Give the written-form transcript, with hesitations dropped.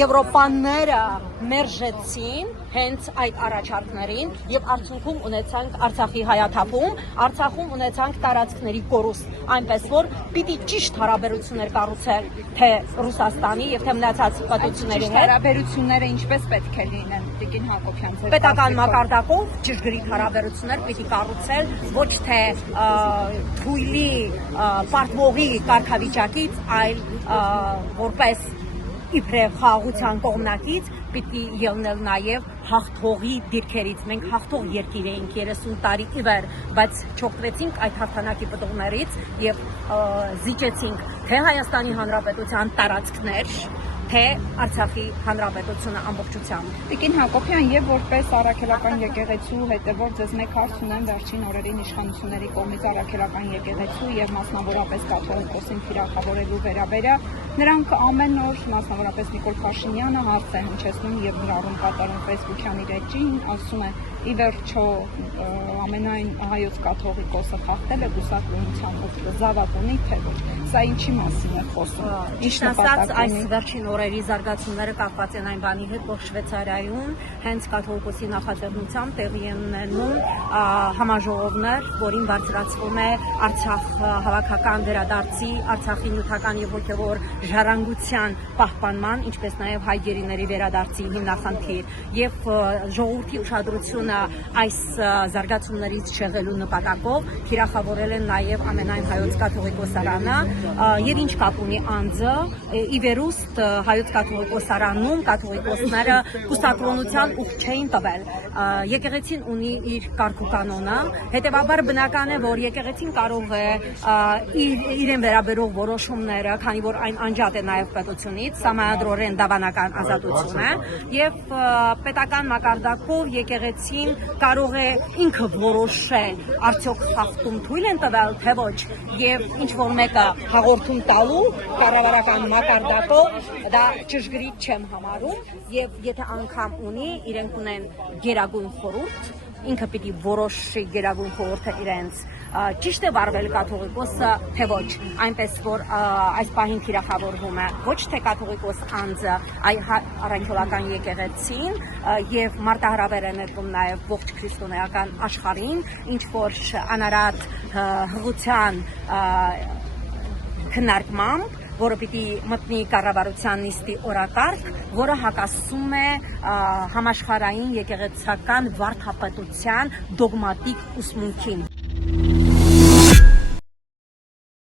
Եվրոպաները մերժեցին հենց այդ առաջարկներին եւ արդյունքում ունեցանք Արցախի հայաթափում, Արցախում ունեցանք տարածքների կորուստ, այնպես որ պիտի ճիշտ հարաբերություններ կառուցել թե Ռուսաստանի եւ թե մնացած պետությունների հետ։ Հարաբերությունները ինչպես պետք է լինեն, Տիկին Հակոբյան, ձեր պետական մակարդակով ճշգրիտ հարաբերություններ պիտի կառուցել, ոչ թե թույլի պարտվողի կարգավիճակից, այլ որպես իբրև խաղաղության կողմնակից պիտի ելնել նաև հաղթողի դիրքերից։ Մենք հաղթող երկիր էինք 30 տարի ի վեր, բայց չօգտվեցինք այդ հաղթանակի պտուղներից եւ զիջեցինք թե Հայաստանի Հանրապետության տարածքներ, թե Արցախի Հանրապետությունը ամբողջությամբ։ Տիկին Հակոբյան, եւ որպես առաքելական եկեղեցու հետևորդ ձեզ մեկ հարց ունեմ վերջին օրերին իշխանությունների կողմից առաքելական եկեղեցու եւ մասնավորապես կաթողիկոսին թիրախավորելու վերաբերյալ նրանք ամեն օր, մասնավորապես Նիկոլ Փաշինյանը հարց է հնչեցնում եւ գրառում կատարում Facebook-յան իր էջին, ասում է ի վերջո ամենայն հայոց կաթողիկոսը խախտել է գուսակցության զավակ ունի թե ոչ։ Սա ինչի մասին է խոսում։ Ճիշտ ասած, այս վերջին օրերի զարգացումները կապված են այն բանի հետ, որ Շվեյցարիայում հենց կաթողիկոսի նախաձեռնությամբ տեղի են ունենում համաժողովներ, որին բարձրացվում է Արցախ հավաքական վերադարձի, Արցախի նյութական եւ հոգեվոր ժառանգության պահպանման, ինչպես նաեւ հայ գերիների վերադարձի հիմնախնդիր եւ ժողովրդի ուշադրությունը այս զարգացումներից շեղելու նպատակով թիրախավորել են նաեւ ամենայն հայոց կաթողիկոսարանը եւ ինչ կապ ունի անձը ի վերուստ հայոց կաթողիկոսարանում կաթողիկոսները կուսակրոնության ուղղ չէին տվել եկեղեցին ունի իր կարգուկանոնը հետեւաբար բնական է որ եկեղեցին կարող է իրեն վերաբերող որոշումները քանի որ այն անջատ է նաեւ պետությունից սահմանադրորեն դավանական ազատություն է եւ պետական մակարդակով եկեղեցին կարող է ինքը որոշել արդյոք խախտում թույլ են տվել թե ոչ եւ ինչ որ մեկը հաղորդում տալու կառավարական մակարդակով դա ճշգրիտ չեմ համարում եւ եթե անգամ ունի իրենք ունեն գերագույն խորհուրդ ինքը պիտի որոշի գերագույն խորհուրդը իրենց ճիշտ է վարվել կաթողիկոսը թե ոչ այնպես որ այս պահին թիրախավորվում է ոչ թե կաթողիկոս անձը այլ առաքելական եկեղեցին եւ մարտահրավեր է ներկում նաեւ ողջ քրիստոնեական աշխարհին ինչ որ անարատ հղության քննարկմամբ որը պիտի մտնի կառավարության նիստի օրակարգ, որը հակասում է համաշխարհային եկեղեցական վարդապետության դոգմատիկ ուսմունքին։